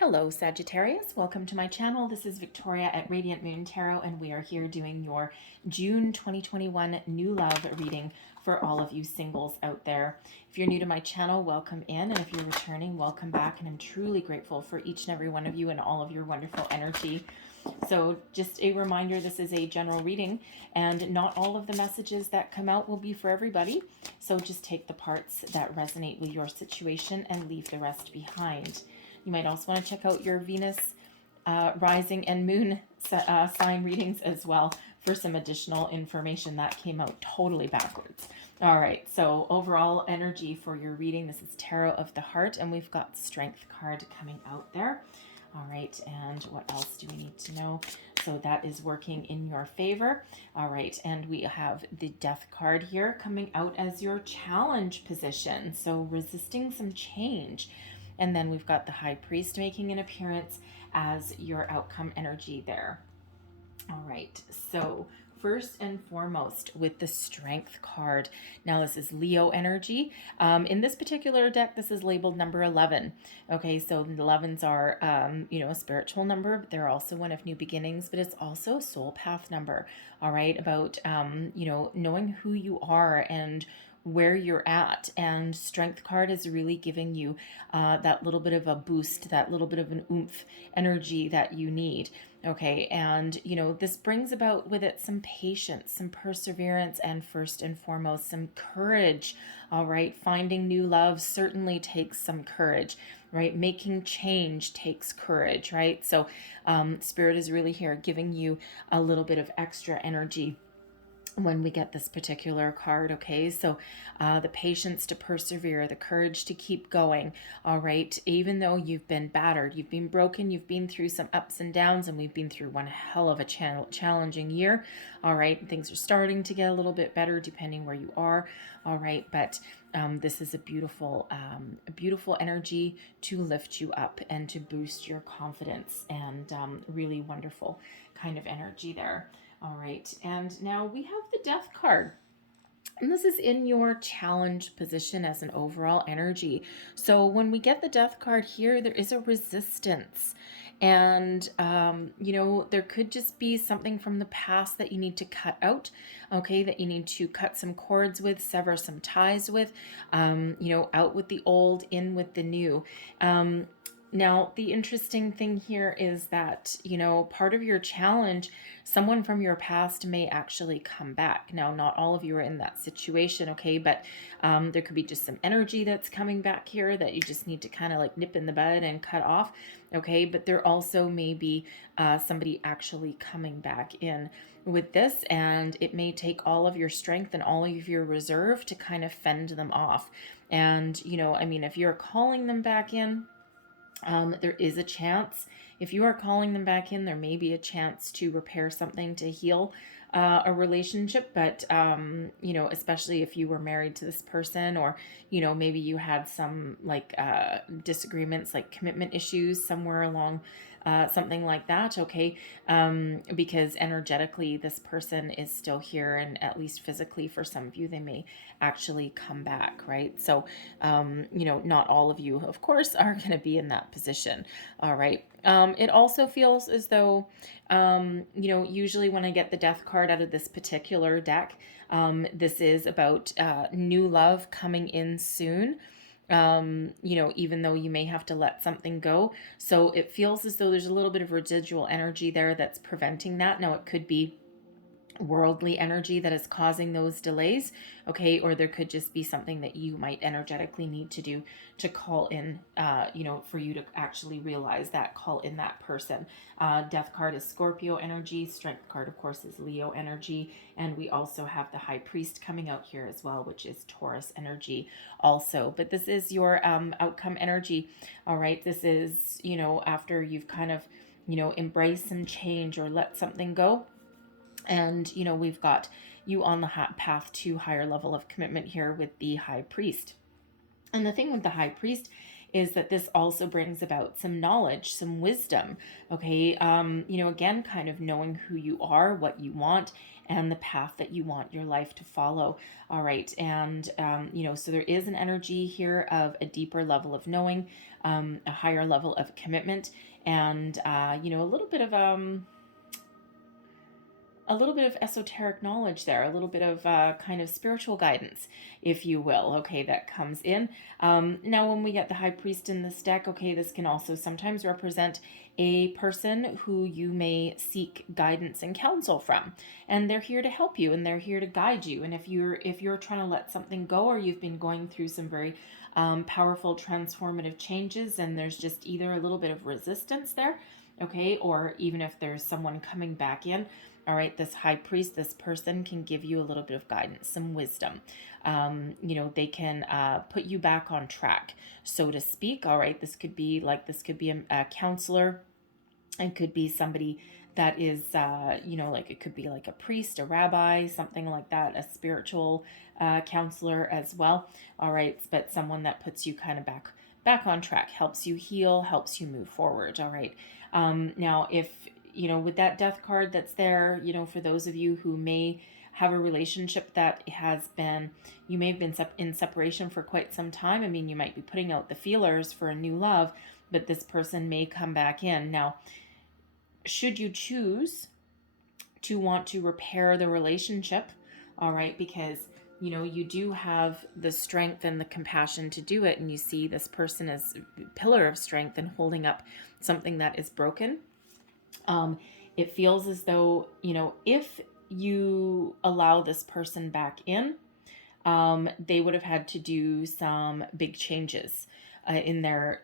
Hello Sagittarius, welcome to my channel. This is Victoria at Radiant Moon Tarot, and we are here doing your June 2021 New Love reading for all of you singles out there. If you're new to my channel, welcome in, and if you're returning, welcome back, and I'm truly grateful for each and every one of you and all of your wonderful energy. So just a reminder, this is a general reading, and not all of the messages that come out will be for everybody. So just take the parts that resonate with your situation and leave the rest behind. You might also want to check out your Venus rising and moon sign readings as well for some additional information that came out totally backwards. All right, so overall energy for your reading, this is Tarot of the Heart, and we've got Strength card coming out there. All right, and what else do we need to know? So that is working in your favor. All right, and we have the Death card here coming out as your challenge position, so resisting some change. And then we've got the High Priest making an appearance as your outcome energy there. All right, so first and foremost with the Strength card. Now this is Leo energy. In this particular deck, this is labeled number 11. Okay, so the 11s are, a spiritual number, but they're also one of new beginnings, but it's also a soul path number. All right, about, knowing who you are and where you're at, and Strength card is really giving you that little bit of a boost, that little bit of an oomph energy that you need. Okay, and this brings about with it some patience, some perseverance, and first and foremost some courage. All right, finding new love certainly takes some courage, right? Making change takes courage, right? So Spirit is really here giving you a little bit of extra energy when we get this particular card. Okay, so the patience to persevere, the courage to keep going. All right, even though you've been battered, you've been broken, you've been through some ups and downs, and we've been through one hell of a challenging year. All right, things are starting to get a little bit better depending where you are. All right, but this is a beautiful energy to lift you up and to boost your confidence, and really wonderful kind of energy there. All right, and now we have the Death card. And this is in your challenge position as an overall energy. So when we get the Death card here, there is a resistance. And, there could just be something from the past that you need to cut out, okay, that you need to cut some cords with, sever some ties with, out with the old, in with the new. Now, the interesting thing here is that, part of your challenge, someone from your past may actually come back. Now, not all of you are in that situation, okay, but there could be just some energy that's coming back here that you just need to kind of like nip in the bud and cut off, okay, but there also may be somebody actually coming back in with this, and it may take all of your strength and all of your reserve to kind of fend them off. And, if you're calling them back in, there is a chance, if you are calling them back in, there may be a chance to repair something, to heal a relationship. But, especially if you were married to this person, or, maybe you had some disagreements, like commitment issues somewhere along something like that, okay, because energetically this person is still here, and at least physically for some of you they may actually come back, right? So not all of you of course are going to be in that position. All right, it also feels as though usually when I get the Death card out of this particular deck, this is about new love coming in soon. Even though you may have to let something go. So it feels as though there's a little bit of residual energy there that's preventing that. Now, it could be worldly energy that is causing those delays, okay, or there could just be something that you might energetically need to do to call in, for you to actually realize that, call in that person. Death card is Scorpio energy. Strength card, of course, is Leo energy, and we also have the High Priest coming out here as well, which is Taurus energy also. But this is your outcome energy. All right, this is, after you've kind of, embraced some change or let something go. And, we've got you on the path to higher level of commitment here with the High Priest. And the thing with the High Priest is that this also brings about some knowledge, some wisdom, okay? Again, kind of knowing who you are, what you want, and the path that you want your life to follow. All right. And, so there is an energy here of a deeper level of knowing, a higher level of commitment, and, a little bit of esoteric knowledge there, a little bit of kind of spiritual guidance, if you will, okay, that comes in. Now, when we get the High Priest in this deck, okay, this can also sometimes represent a person who you may seek guidance and counsel from, and they're here to help you and they're here to guide you. And if you're trying to let something go, or you've been going through some very powerful transformative changes, and there's just either a little bit of resistance there, okay, or even if there's someone coming back in, all right, this High Priest, this person can give you a little bit of guidance, some wisdom. They can put you back on track, so to speak. All right, this could be a counselor. It could be somebody that is, it could be like a priest, a rabbi, something like that, a spiritual counselor as well. All right, but someone that puts you kind of back on track, helps you heal, helps you move forward. All right. Now, if with that Death card that's there, for those of you who may have a relationship that you may have been in separation for quite some time. I mean, you might be putting out the feelers for a new love, but this person may come back in. Now, should you choose to want to repair the relationship, all right, because you do have the strength and the compassion to do it, and you see this person as a pillar of strength and holding up something that is broken. It feels as though, if you allow this person back in, they would have had to do some big changes in their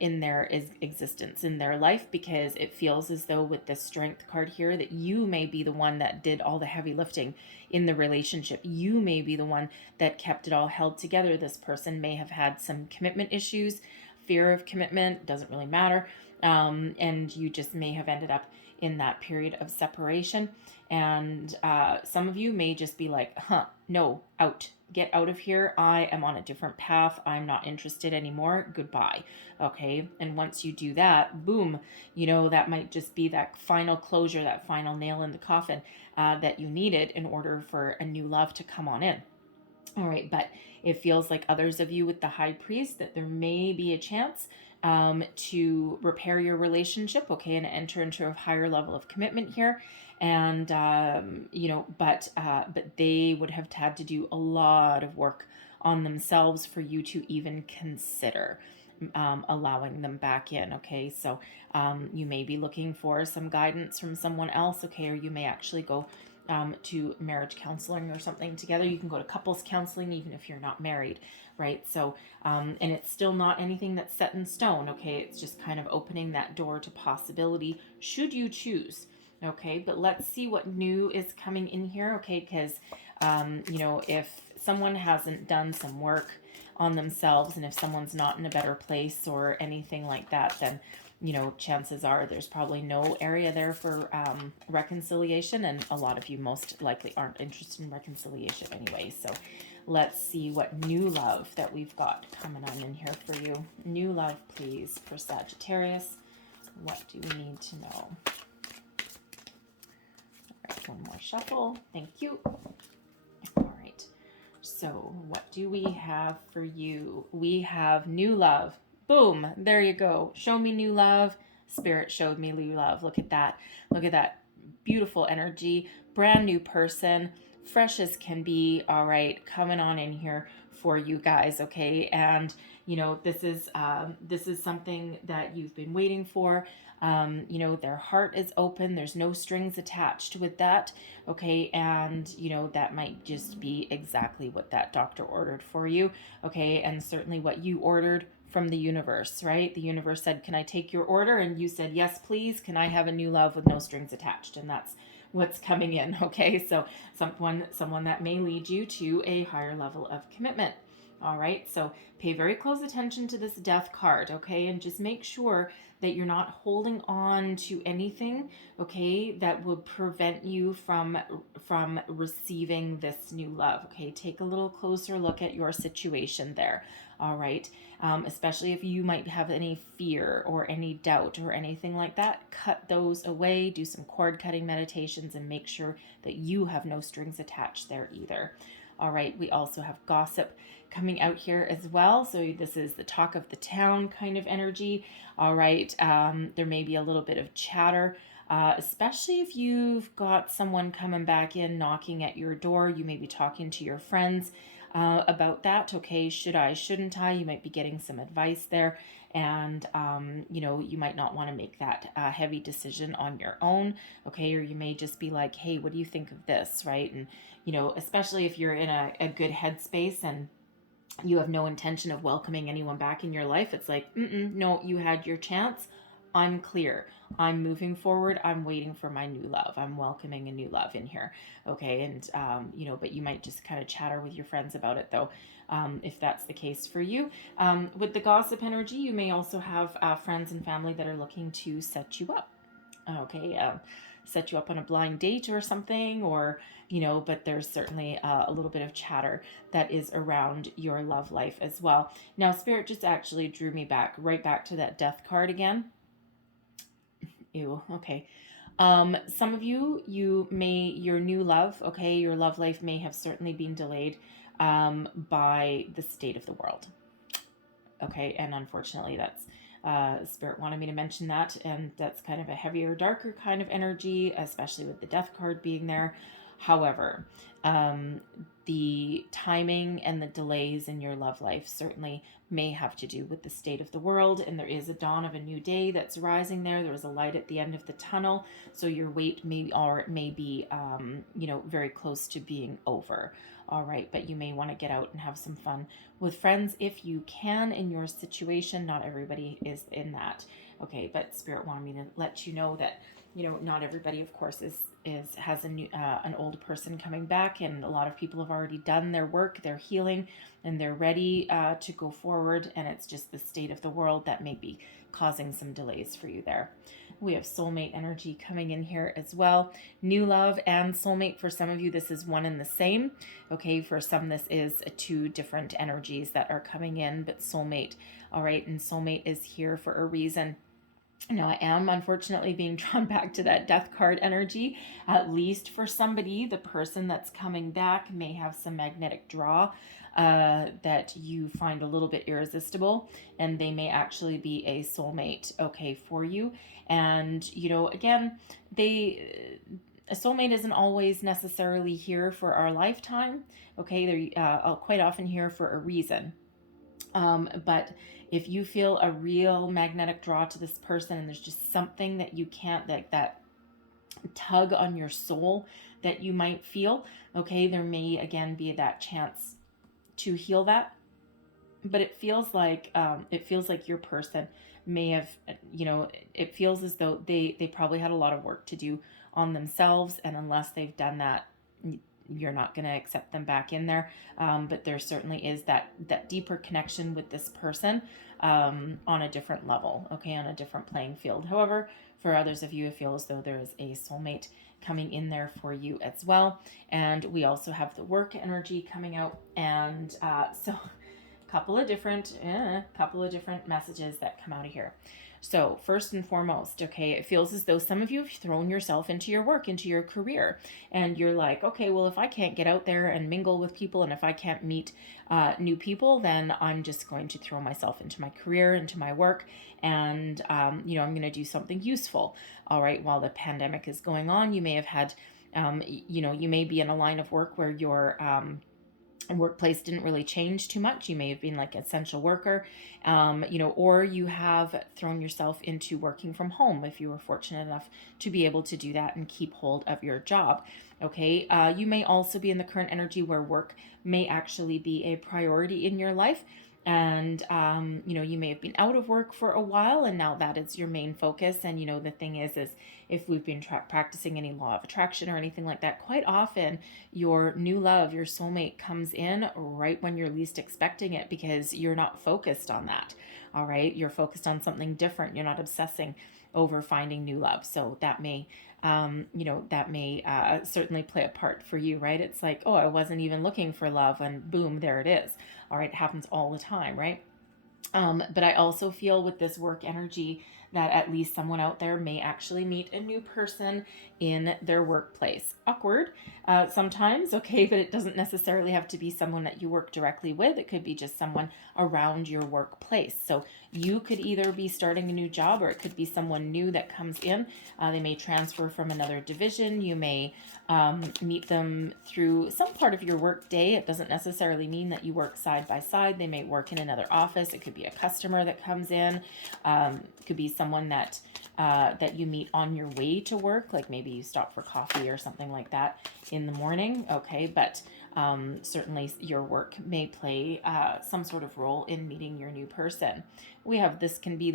existence, in their life, because it feels as though with the Strength card here that you may be the one that did all the heavy lifting in the relationship. You may be the one that kept it all held together. This person may have had some commitment issues, fear of commitment, doesn't really matter. And you just may have ended up in that period of separation. And some of you may just be like, no, out. Get out of here. I am on a different path. I'm not interested anymore. Goodbye. Okay. And once you do that, boom, that might just be that final closure, that final nail in the coffin that you needed in order for a new love to come on in. All right. But it feels like others of you with the High Priest that there may be a chance to repair your relationship, okay, and enter into a higher level of commitment here. And, but they would have had to do a lot of work on themselves for you to even consider allowing them back in, okay? So you may be looking for some guidance from someone else, okay, or you may actually go to marriage counseling or something together. You can go to couples counseling even if you're not married, right? So, and it's still not anything that's set in stone, okay? It's just kind of opening that door to possibility should you choose, okay? But let's see what new is coming in here, okay? Because, if someone hasn't done some work on themselves, and if someone's not in a better place or anything like that, then chances are there's probably no area there for reconciliation, and a lot of you most likely aren't interested in reconciliation anyway. So let's see what new love that we've got coming on in here for you. New love, please, for Sagittarius. What do we need to know? All right, one more shuffle. Thank you. All right. So what do we have for you? We have new love. Boom, there you go. Show me new love. Spirit showed me new love. Look at that. Look at that beautiful energy. Brand new person, fresh as can be. All right, coming on in here for you guys, okay? And this is something that you've been waiting for. Their heart is open. There's no strings attached with that, okay? And that might just be exactly what that doctor ordered for you, okay? And certainly what you ordered from the universe, right? The universe said, can I take your order? And you said, yes, please. Can I have a new love with no strings attached? And that's what's coming in, okay? So someone that may lead you to a higher level of commitment. All right, so pay very close attention to this Death card, okay? And just make sure that you're not holding on to anything, okay, that would prevent you from receiving this new love, okay? Take a little closer look at your situation there. All right. Especially if you might have any fear or any doubt or anything like that, cut those away, do some cord cutting meditations, and make sure that you have no strings attached there either. All right, we also have gossip coming out here as well. So this is the talk of the town kind of energy. All right, there may be a little bit of chatter, especially if you've got someone coming back in knocking at your door. You may be talking to your friends about that. Okay, should I, shouldn't I? You might be getting some advice there. And, you might not want to make that heavy decision on your own. Okay, or you may just be like, hey, what do you think of this? Right. And, especially if you're in a good headspace and you have no intention of welcoming anyone back in your life, it's like, no, you had your chance. I'm clear. I'm moving forward. I'm waiting for my new love. I'm welcoming a new love in here. Okay. And, but you might just kind of chatter with your friends about it though, if that's the case for you. With the gossip energy, you may also have friends and family that are looking to set you up. Okay. Set you up on a blind date or something, or, but there's certainly a little bit of chatter that is around your love life as well. Now, Spirit just actually drew me right back to that Death card again. Ew, okay. Some of you your new love, okay, your love life may have certainly been delayed by the state of the world. Okay, and unfortunately that's Spirit wanted me to mention that, and that's kind of a heavier, darker kind of energy, especially with the Death card being there. However, the timing and the delays in your love life certainly may have to do with the state of the world, and there is a dawn of a new day that's rising there. There is a light at the end of the tunnel, so your wait may be very close to being over. All right, but you may want to get out and have some fun with friends if you can in your situation. Not everybody is in that. Okay, but Spirit wanted me to let you know that, not everybody, of course, has an old person coming back, and a lot of people have already done their work, their healing, and they're ready to go forward, and it's just the state of the world that may be causing some delays for you there. We have soulmate energy coming in here as well. New love and soulmate, for some of you, this is one and the same. Okay, for some, this is two different energies that are coming in, but soulmate. All right, and soulmate is here for a reason. Now, I am unfortunately being drawn back to that Death card energy. At least for somebody, the person that's coming back may have some magnetic draw that you find a little bit irresistible, and they may actually be a soulmate, okay, for you. And, again, a soulmate isn't always necessarily here for our lifetime, okay? They're quite often here for a reason. But if you feel a real magnetic draw to this person, and there's just something that you can't, that tug on your soul that you might feel, okay, there may again be that chance to heal that. But it feels like your person may have, it feels as though they probably had a lot of work to do on themselves, and unless they've done that, you're not going to accept them back in there. But there certainly is that deeper connection with this person on a different level, okay, on a different playing field. However, for others of you, it feels as though there is a soulmate coming in there for you as well. And we also have the work energy coming out, and so couple of different messages that come out of here. So first and foremost, okay, it feels as though some of you have thrown yourself into your work, into your career, and you're like, okay, well, if I can't get out there and mingle with people, and if I can't meet new people, then I'm just going to throw myself into my career, into my work, and I'm going to do something useful. All right, while the pandemic is going on, you may have had, you may be in a line of work where your workplace didn't really change too much. You may have been like an essential worker, or you have thrown yourself into working from home if you were fortunate enough to be able to do that and keep hold of your job. Okay. You may also be in the current energy where work may actually be a priority in your life. And, you may have been out of work for a while, and now that is your main focus. And, the thing is if we've been practicing any law of attraction or anything like that, quite often your new love, your soulmate, comes in right when you're least expecting it, because you're not focused on that. All right. You're focused on something different. You're not obsessing over finding new love. So that may, that may certainly play a part for you, right? It's like, oh, I wasn't even looking for love, and boom, there it is. All right. It happens all the time, right? But I also feel with this work energy that at least someone out there may actually meet a new person in their workplace. Awkward sometimes, okay, but it doesn't necessarily have to be someone that you work directly with. It could be just someone around your workplace. So you could either be starting a new job, or it could be someone new that comes in. They may transfer from another division. You may meet them through some part of your work day. It doesn't necessarily mean that you work side by side. They may work in another office. It could be a customer that comes in. It could be someone that you meet on your way to work, like maybe you stop for coffee or something like that in the morning. Okay, but certainly your work may play some sort of role in meeting your new person. We have this could be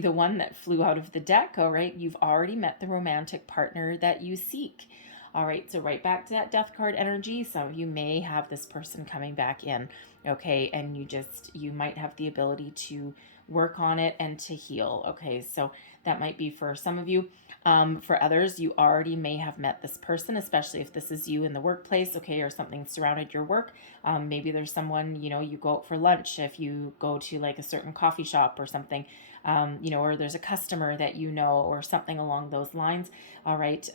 the one that flew out of the deck. All right, you've already met the romantic partner that you seek. All right, so right back to that death card energy. Some of you may have this person coming back in, okay, and you might have the ability to work on it and to heal, okay? So that might be for some of you. For others, you already may have met this person, especially if this is you in the workplace, okay, or something surrounded your work. Maybe there's someone, you go out for lunch if you go to like a certain coffee shop or something, or there's a customer that or something along those lines. All right,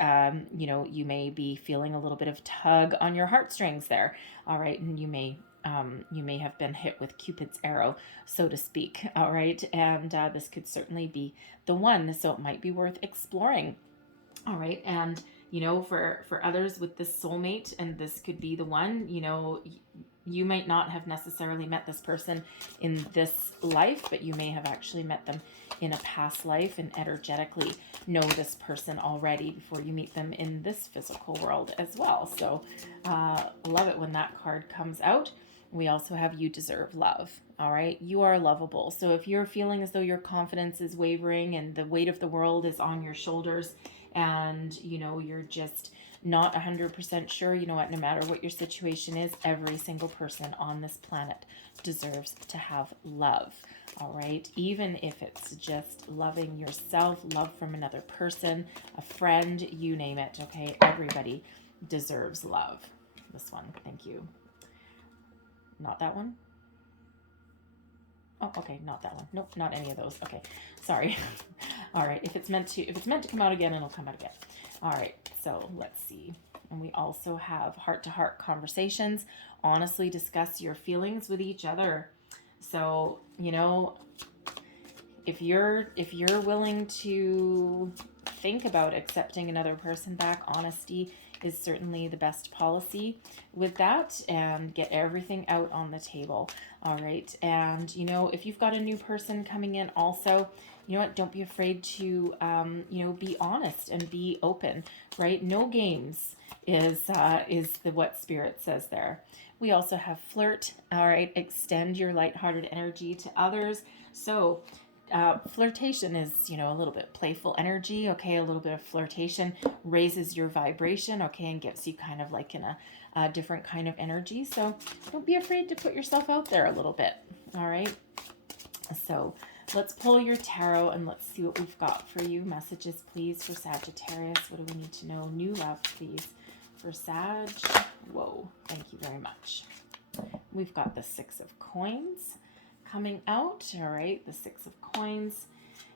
you may be feeling a little bit of tug on your heartstrings there. All right, and you may have been hit with Cupid's arrow, so to speak. All right, and this could certainly be the one, so it might be worth exploring. All right, and for others with this soulmate, and this could be the one, you might not have necessarily met this person in this life, but you may have actually met them in a past life and energetically know this person already before you meet them in this physical world as well. So love it when that card comes out. We also have you deserve love. All right. You are lovable. So if you're feeling as though your confidence is wavering and the weight of the world is on your shoulders, and you're just not 100% sure, no matter what your situation is, every single person on this planet deserves to have love. All right. Even if it's just loving yourself, love from another person, a friend, you name it. Okay. Everybody deserves love. This one. Thank you. Not that one. Oh, okay, not that one. Nope, not any of those. Okay, sorry. All right, if it's meant to come out again, it'll come out again. All right, so let's see. And we also have heart-to-heart conversations. Honestly, discuss your feelings with each other. So if you're willing to think about accepting another person back, honesty is certainly the best policy with that, and get everything out on the table. All right. And, if you've got a new person coming in also, don't be afraid to, be honest and be open, right? No games is what Spirit says there. We also have flirt. All right. Extend your lighthearted energy to others. So, flirtation is, a little bit playful energy. Okay. A little bit of flirtation raises your vibration. Okay. And gets you kind of like in a different kind of energy. So don't be afraid to put yourself out there a little bit. All right. So let's pull your tarot and let's see what we've got for you. Messages, please, for Sagittarius. What do we need to know? New love, please, for Sag. Whoa. Thank you very much. We've got the Six of Coins coming out. All right, the Six of Coins.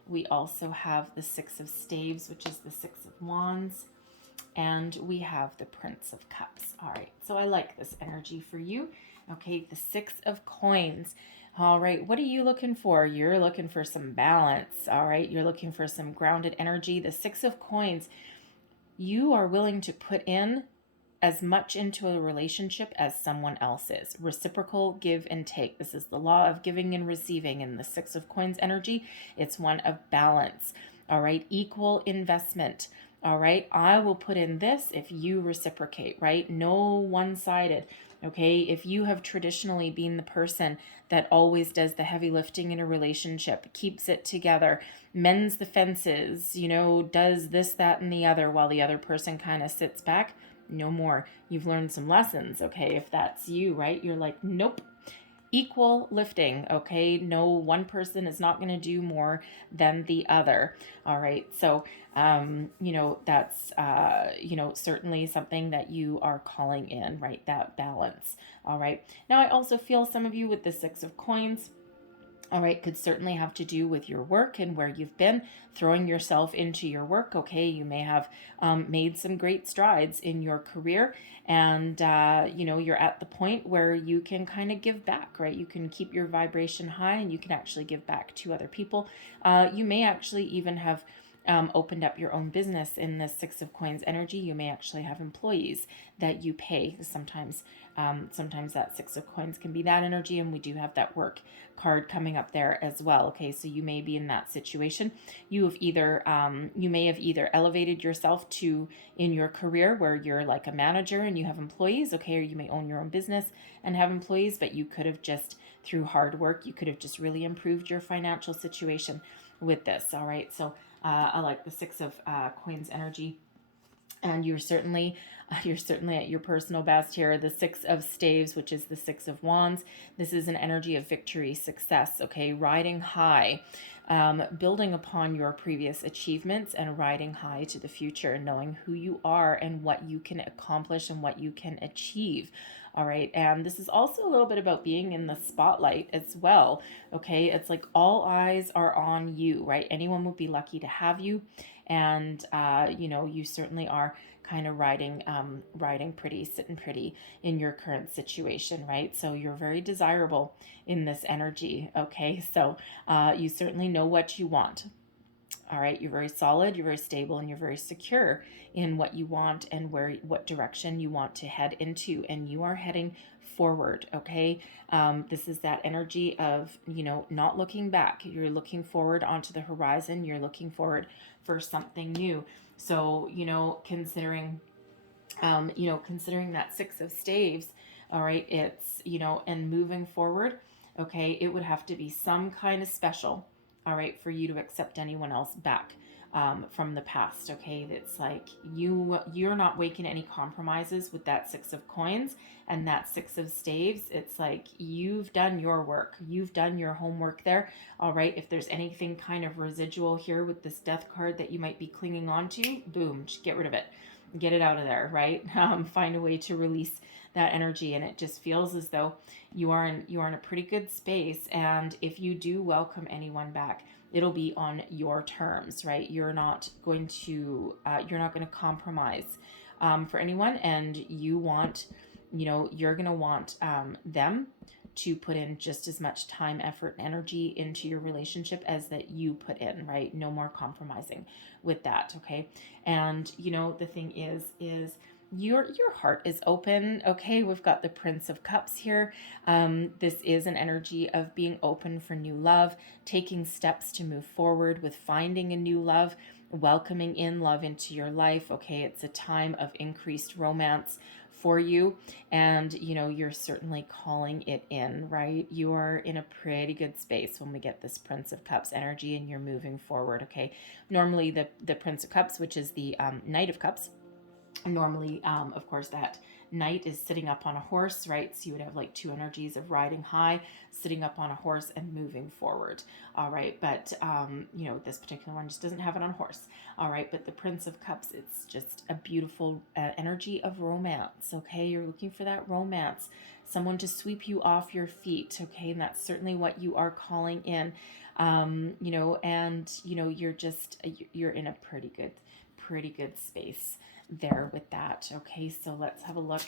We also have the Six of Staves, which is the Six of Wands, and we have the Prince of Cups. All right, so I like this energy for you. Okay, the Six of Coins. All right, what are you looking for? You're looking for some balance. All right, you're looking for some grounded energy. The Six of Coins, you are willing to put in as much into a relationship as someone else is. Reciprocal give and take. This is the law of giving and receiving. In the Six of Coins energy, it's one of balance. All right, equal investment. All right, I will put in this if you reciprocate, right? No one-sided. Okay, if you have traditionally been the person that always does the heavy lifting in a relationship, keeps it together, mends the fences, does this, that, and the other while the other person kind of sits back, no more. You've learned some lessons, okay? If that's you, right? You're like, nope, equal lifting, okay? No one person is not going to do more than the other. All right. So, that's, certainly something that you are calling in, right? That balance. All right. Now, I also feel some of you with the Six of Coins, all right, could certainly have to do with your work and where you've been throwing yourself into your work. Okay, you may have made some great strides in your career, and you're at the point where you can kind of give back, right? You can keep your vibration high, and you can actually give back to other people. You may actually even have opened up your own business in the Six of Coins energy. You may actually have employees that you pay. Sometimes that Six of Coins can be that energy, and we do have that work card coming up there as well. Okay, so you may be in that situation. You may have either elevated yourself in your career where you're like a manager and you have employees. Okay, or you may own your own business and have employees, but you could have just, through hard work, you could have just really improved your financial situation with this. All right, so I like the Six of Coins energy, and you're certainly at your personal best here. The Six of Staves, which is the Six of Wands, this is an energy of victory, success, okay? Riding high, building upon your previous achievements and riding high to the future, knowing who you are and what you can accomplish and what you can achieve. All right, and this is also a little bit about being in the spotlight as well, okay? It's like all eyes are on you, right? Anyone would be lucky to have you, and you certainly are kind of riding pretty, sitting pretty in your current situation, right? So you're very desirable in this energy, okay? So you certainly know what you want. All right, you're very solid, you're very stable, and you're very secure in what you want and what direction you want to head into, and you are heading forward. Okay, this is that energy of not looking back. You're looking forward onto the horizon. You're looking forward for something new. So considering that Six of Staves, all right, it's and moving forward. Okay, it would have to be some kind of special, all right, for you to accept anyone else back from the past. Okay, it's like you're not making any compromises with that Six of Coins and that Six of Staves. It's like you've done your work, you've done your homework there. All right, if there's anything kind of residual here with this Death card that you might be clinging on to, boom, just get rid of it, get it out of there, right? Find a way to release that energy, and it just feels as though you are in a pretty good space. And if you do welcome anyone back, it'll be on your terms, right? You're not going to compromise for anyone, and you're going to want them to put in just as much time, effort, and energy into your relationship as that you put in, right? No more compromising with that, okay? And the thing is your heart is open. Okay, we've got the Prince of Cups here. This is an energy of being open for new love, taking steps to move forward with finding a new love, welcoming in love into your life. Okay, it's a time of increased romance for you, and you're certainly calling it in, right? You are in a pretty good space when we get this Prince of Cups energy and you're moving forward. Okay, normally the Prince of Cups, which is the Knight of Cups, normally of course that knight is sitting up on a horse, right? So you would have like two energies of riding high, sitting up on a horse, and moving forward. All right, but this particular one just doesn't have it on horse. All right, but the Prince of Cups, it's just a beautiful energy of romance. Okay, you're looking for that romance, someone to sweep you off your feet. Okay, and that's certainly what you are calling in. You're in a pretty good space there with that. Okay, so let's have a look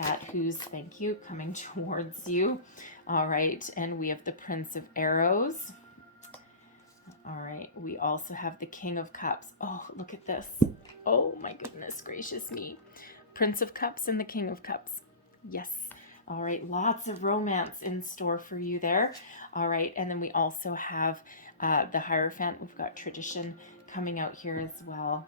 at who's, thank you, coming towards you. All right, and we have the Prince of Arrows. All right, we also have the King of Cups. Oh, look at this. Oh my goodness gracious me. Prince of Cups and the King of Cups. Yes. All right, lots of romance in store for you there. All right, and then we also have the Hierophant. We've got tradition coming out here as well.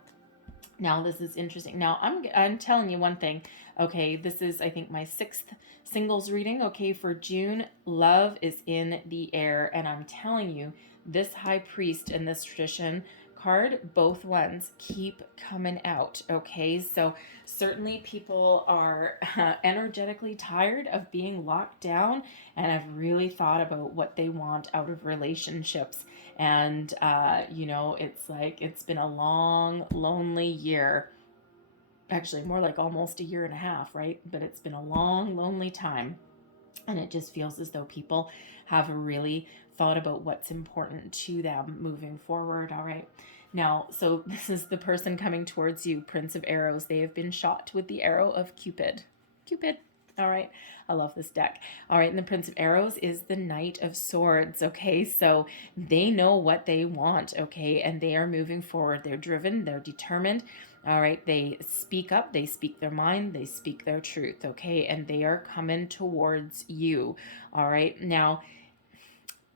Now this is interesting. Now I'm telling you one thing. Okay, this is I think my 6th singles reading. Okay, for June, love is in the air, and I'm telling you, this High Priest and this tradition card, both ones keep coming out. Okay, so certainly people are energetically tired of being locked down and have really thought about what they want out of relationships. And, you know, it's like it's been a long, lonely year. Actually, more like almost a year and a half, right? But it's been a long, lonely time. And it just feels as though people have really thought about what's important to them moving forward. All right. Now, so this is the person coming towards you, Prince of Arrows. They have been shot with the arrow of Cupid. Cupid. All right. I love this deck. All right. And the Prince of Arrows is the Knight of Swords. Okay. So they know what they want. Okay. And they are moving forward. They're driven. They're determined. All right. They speak up. They speak their mind. They speak their truth. Okay. And they are coming towards you. All right. Now,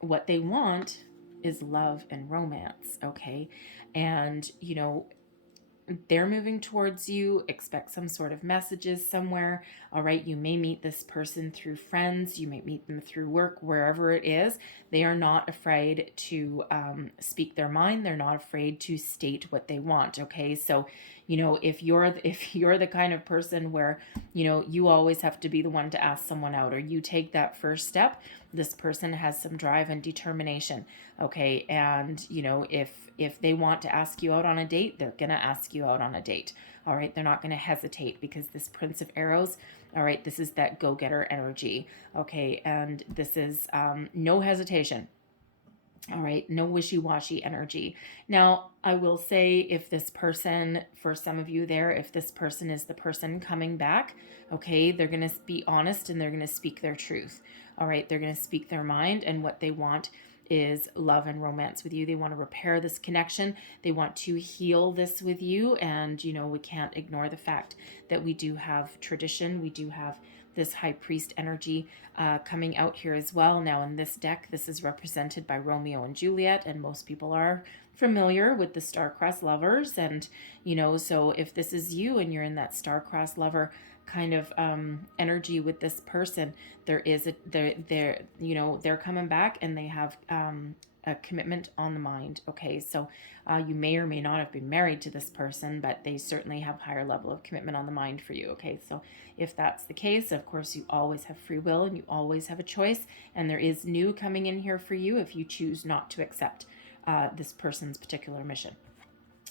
what they want is love and romance. Okay. And, you know, they're moving towards you. Expect some sort of messages somewhere. All right. You may meet this person through friends. You may meet them through work, wherever it is. They are not afraid to speak their mind. They're not afraid to state what they want. Okay. So, you know, if you're the kind of person where, you know, you always have to be the one to ask someone out, or you take that first step, this person has some drive and determination. Okay. And, you know, if they want to ask you out on a date, they're going to ask you out on a date. All right. They're not going to hesitate, because this Prince of Arrows, all right, this is that go-getter energy. Okay. And this is no hesitation. All right, no wishy-washy energy. Now, I will say, if this person, for some of you there, if this person is the person coming back, okay, they're going to be honest and they're going to speak their truth. All right, they're going to speak their mind, and what they want is love and romance with you. They want to repair this connection. They want to heal this with you. And, you know, we can't ignore the fact that we do have tradition. We do have this high priest energy coming out here as well. Now, in this deck, this is represented by Romeo and Juliet, and most people are familiar with the star-crossed lovers. And, you know, so if this is you and you're in that star-crossed lover kind of energy with this person, there is they're you know, they're coming back, and they have a commitment on the mind. Okay, so you may or may not have been married to this person, but they certainly have higher level of commitment on the mind for you. Okay, so if that's the case, of course, you always have free will and you always have a choice, and there is new coming in here for you if you choose not to accept this person's particular mission.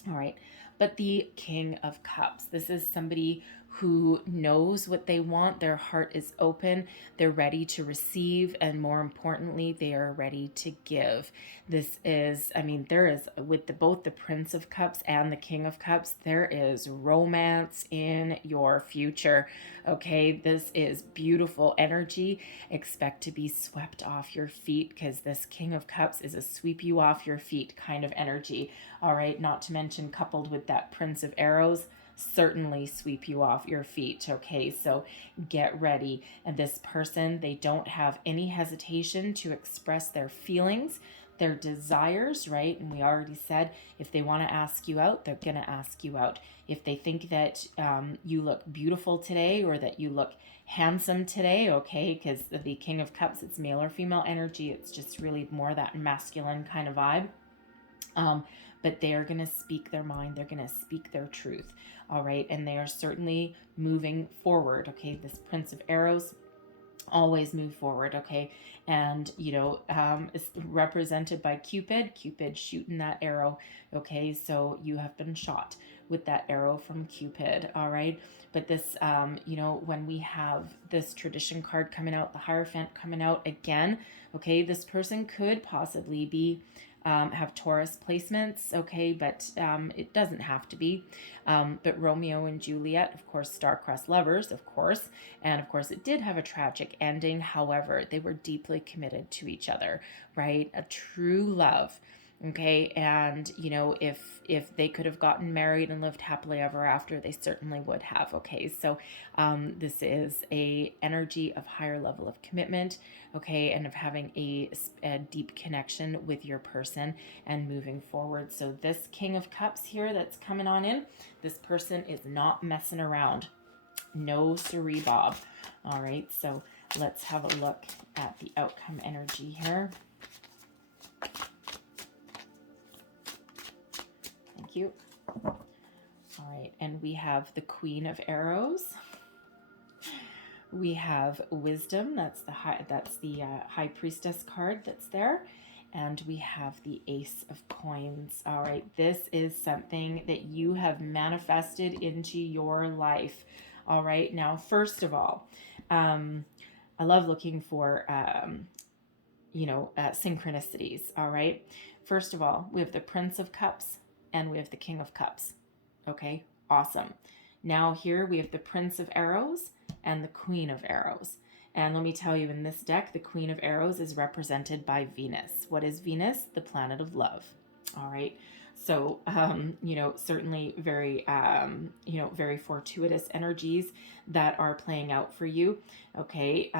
All right, but the King of Cups, this is somebody who knows what they want. Their heart is open. They're ready to receive. And more importantly, they are ready to give. This is, I mean, there is, with both the Prince of Cups and the King of Cups, there is romance in your future. Okay, this is beautiful energy. Expect to be swept off your feet, because this King of Cups is a sweep you off your feet kind of energy. All right, not to mention, coupled with that Prince of Arrows, certainly sweep you off your feet. Okay, so get ready. And this person, they don't have any hesitation to express their feelings, their desires, right? And we already said, if they want to ask you out, they're going to ask you out. If they think that you look beautiful today, or that you look handsome today, okay, because the King of Cups, it's male or female energy. It's just really more that masculine kind of vibe. But they are going to speak their mind. They're going to speak their truth. All right. And they are certainly moving forward. Okay. This Prince of Arrows, always move forward. Okay. And, you know, it's represented by Cupid shooting that arrow. Okay. So you have been shot with that arrow from Cupid. All right. But this, you know, when we have this tradition card coming out, the Hierophant coming out again, okay, this person could possibly be have Taurus placements, okay, but it doesn't have to be. But Romeo and Juliet, of course, star-crossed lovers, of course, and of course it did have a tragic ending. However, they were deeply committed to each other, right? A true love. Okay, and you know, if they could have gotten married and lived happily ever after, they certainly would have. Okay, so this is a energy of higher level of commitment, okay, and of having a deep connection with your person and moving forward. So this King of Cups here that's coming on in, this person is not messing around. No siree, Bob. All right, so let's have a look at the outcome energy here. cute. All right, and we have the Queen of Arrows. We have Wisdom. That's the High Priestess card that's there. And we have the Ace of Coins. All right, this is something that you have manifested into your life. All right, now, first of all, I love looking for, synchronicities. All right, first of all, we have the Prince of Cups and we have the King of Cups. Okay, awesome. Now here we have the Prince of Arrows and the Queen of Arrows. And let me tell you, in this deck, the Queen of Arrows is represented by Venus. What is Venus? The planet of love. All right. So, certainly very, very fortuitous energies that are playing out for you. Okay.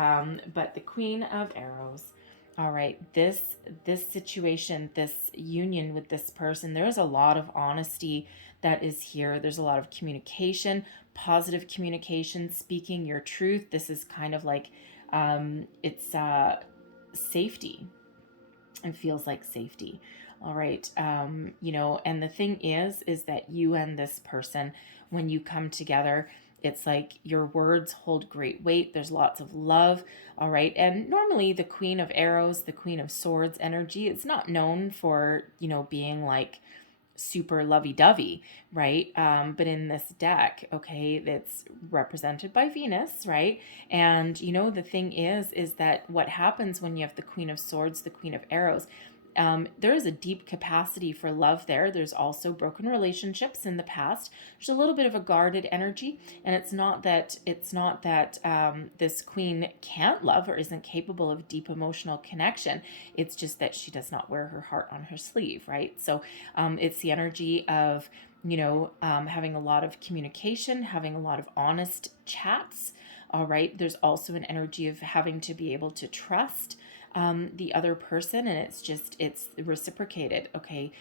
But the Queen of Arrows. All right. This situation, this union with this person, there's a lot of honesty that is here. There's a lot of communication, positive communication, speaking your truth. This is kind of like, it's safety. It feels like safety. All right. And the thing is that you and this person, when you come together, it's like your words hold great weight. There's lots of love. All right. And normally the Queen of Arrows, the Queen of Swords energy, it's not known for, being like super lovey-dovey, right? But in this deck, okay, that's represented by Venus, right? And the thing is that what happens when you have the Queen of Swords, the Queen of Arrows, there is a deep capacity for love there. There's also broken relationships in the past. There's a little bit of a guarded energy, and it's not that this queen can't love or isn't capable of deep emotional connection. It's just that she does not wear her heart on her sleeve, right? So it's the energy of having a lot of communication, having a lot of honest chats. All right. There's also an energy of having to be able to trust the other person, and it's reciprocated. Okay.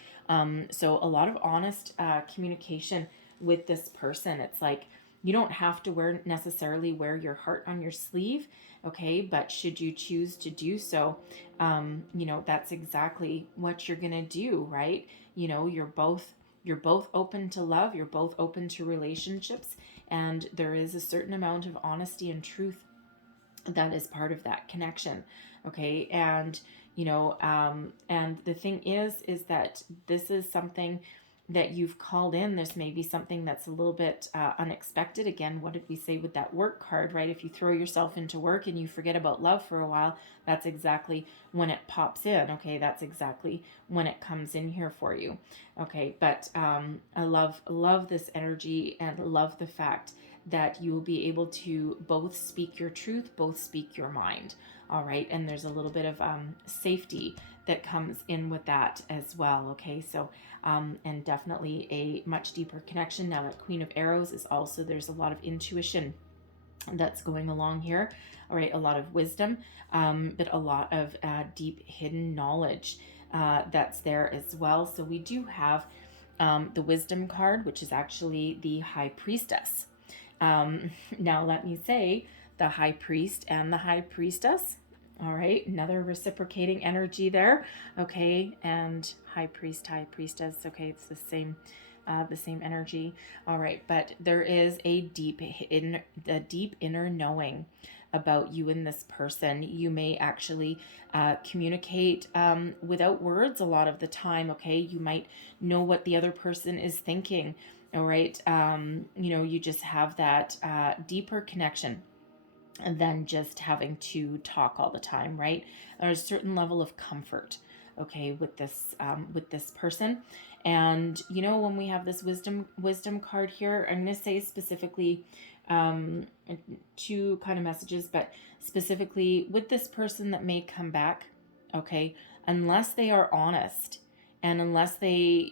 So a lot of honest communication with this person. It's like you don't have to necessarily wear your heart on your sleeve. Okay. But should you choose to do so, that's exactly what you're gonna do, right? You're both open to love, you're both open to relationships, and there is a certain amount of honesty and truth that is part of that connection. Okay. And, and the thing is that this is something that you've called in. This may be something that's a little bit unexpected. Again, what did we say with that work card, right? If you throw yourself into work and you forget about love for a while, that's exactly when it pops in. Okay. That's exactly when it comes in here for you. Okay. But I love this energy and love the fact that you will be able to both speak your truth, both speak your mind. All right. And there's a little bit of safety that comes in with that as well. Okay. So, and definitely a much deeper connection. Now that Queen of Arrows is also, there's a lot of intuition that's going along here. All right. A lot of wisdom, but a lot of deep hidden knowledge that's there as well. So we do have the Wisdom card, which is actually the High Priestess. Now let me say the High Priest and the High Priestess. All right, another reciprocating energy there. Okay, and High Priest, High Priestess. Okay, it's the same energy. All right, but there is a deep inner knowing about you and this person. You may actually communicate without words a lot of the time. Okay, you might know what the other person is thinking. All right, you just have that deeper connection than just having to talk all the time, right? There's a certain level of comfort, okay, with this person. And when we have this wisdom card here, I'm going to say specifically two kind of messages, but specifically with this person that may come back, okay, unless they are honest and unless they,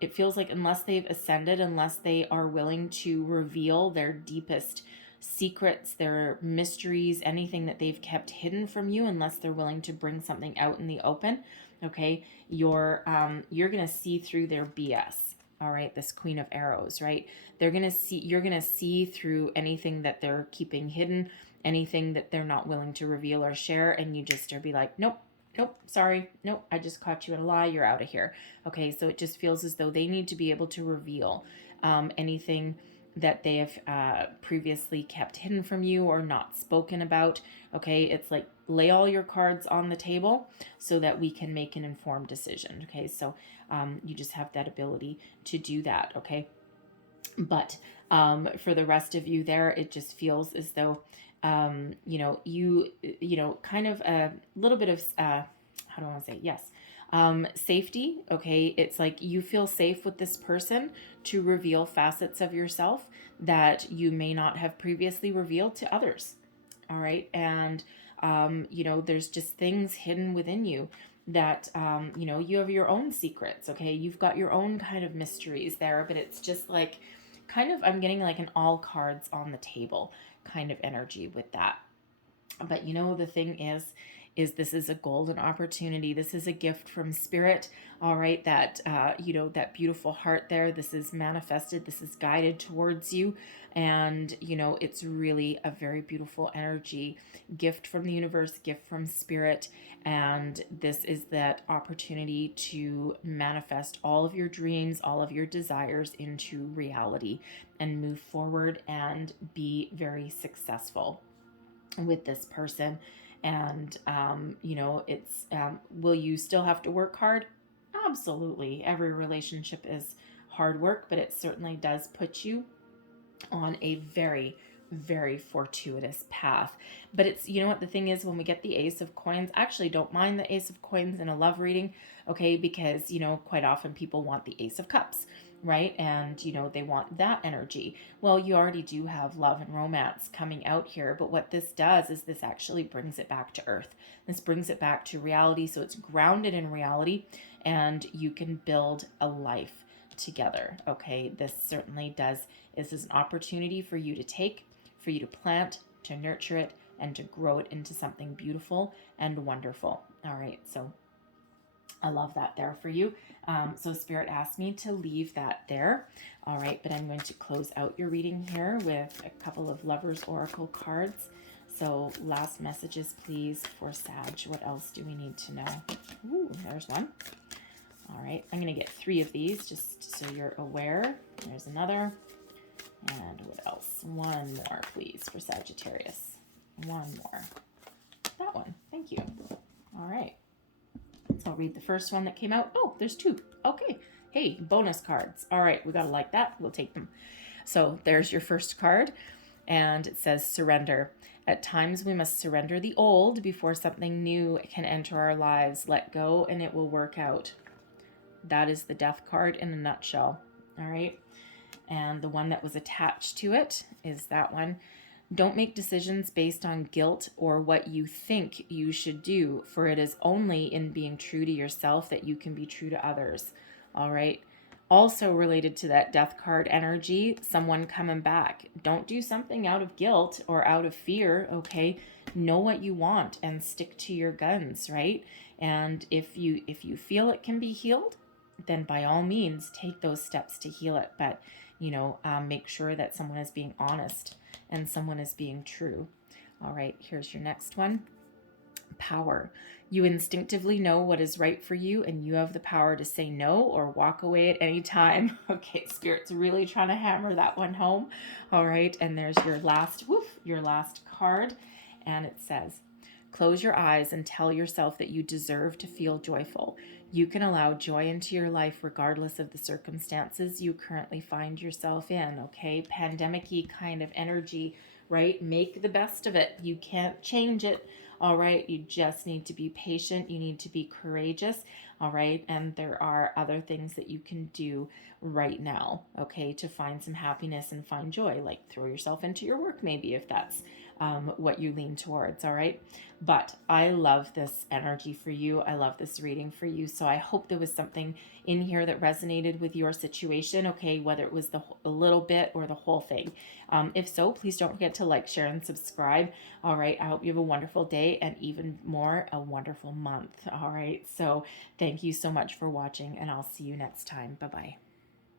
it feels like unless they've ascended, unless they are willing to reveal their deepest secrets, their mysteries, anything that they've kept hidden from you, unless they're willing to bring something out in the open, okay, you're gonna see through their BS. All right, this Queen of Arrows, right? You're gonna see through anything that they're keeping hidden, anything that they're not willing to reveal or share, and you just be like, nope, nope, sorry, nope, I just caught you in a lie, you're out of here. Okay, so it just feels as though they need to be able to reveal anything that they have previously kept hidden from you or not spoken about. Okay, it's like lay all your cards on the table so that we can make an informed decision. Okay, so you just have that ability to do that. Okay, but for the rest of you there, it just feels as though kind of a little bit of how do I want to say, yes, safety. Okay, it's like you feel safe with this person to reveal facets of yourself that you may not have previously revealed to others. All right, and there's just things hidden within you that you have your own secrets. Okay, you've got your own kind of mysteries there, but it's just like kind of, I'm getting like an all cards on the table kind of energy with that. But the thing is this is a golden opportunity. This is a gift from spirit. All right, that that beautiful heart there, this is manifested, this is guided towards you, and it's really a very beautiful energy, gift from the universe, gift from spirit. And this is that opportunity to manifest all of your dreams, all of your desires into reality and move forward and be very successful with this person. And it's will you still have to work hard? Absolutely. Every relationship is hard work, but it certainly does put you on a very, very fortuitous path. But it's, what the thing is, when we get the Ace of Coins, I actually don't mind the Ace of Coins in a love reading, okay, because quite often people want the Ace of Cups, right? And they want that energy. Well, you already do have love and romance coming out here, but what this does is this actually brings it back to earth. This brings it back to reality, so it's grounded in reality, and you can build a life together. Okay, this certainly does. This is an opportunity for you to take, for you to plant, to nurture it, and to grow it into something beautiful and wonderful. All right, so I love that there for you. So Spirit asked me to leave that there. All right, but I'm going to close out your reading here with a couple of Lovers Oracle cards. So last messages, please, for Sag. What else do we need to know? Ooh, there's one. All right, I'm going to get 3 of these just so you're aware. There's another. And what else? One more, please, for Sagittarius. One more. That one. Thank you. All right. So I'll read the first one that came out. Oh, there's 2. Okay. Hey, bonus cards. All right, we got to like that. We'll take them. So there's your first card, and it says surrender. At times we must surrender the old before something new can enter our lives. Let go and it will work out. That is the Death card in a nutshell. All right. And the one that was attached to it is that one. Don't make decisions based on guilt or what you think you should do, for it is only in being true to yourself that you can be true to others. All right. Also related to that Death card energy, someone coming back. Don't do something out of guilt or out of fear, okay? Know what you want and stick to your guns, right? And if you feel it can be healed, then by all means take those steps to heal it. But make sure that someone is being honest and someone is being true. All right, here's your next one. Power. You instinctively know what is right for you, and you have the power to say no or walk away at any time. Okay, Spirit's really trying to hammer that one home. All right, and there's your last card, and it says, close your eyes and tell yourself that you deserve to feel joyful. You can allow joy into your life regardless of the circumstances you currently find yourself in, okay? Pandemic-y kind of energy, right? Make the best of it. You can't change it, all right? You just need to be patient. You need to be courageous, all right? And there are other things that you can do right now, okay, to find some happiness and find joy, like throw yourself into your work maybe if that's what you lean towards, all right? But I love this energy for you. I love this reading for you. So I hope there was something in here that resonated with your situation, okay, whether it was a little bit or the whole thing. If so, please don't forget to like, share, and subscribe. All right, I hope you have a wonderful day and even more, a wonderful month. All right, so thank you so much for watching, and I'll see you next time. Bye-bye.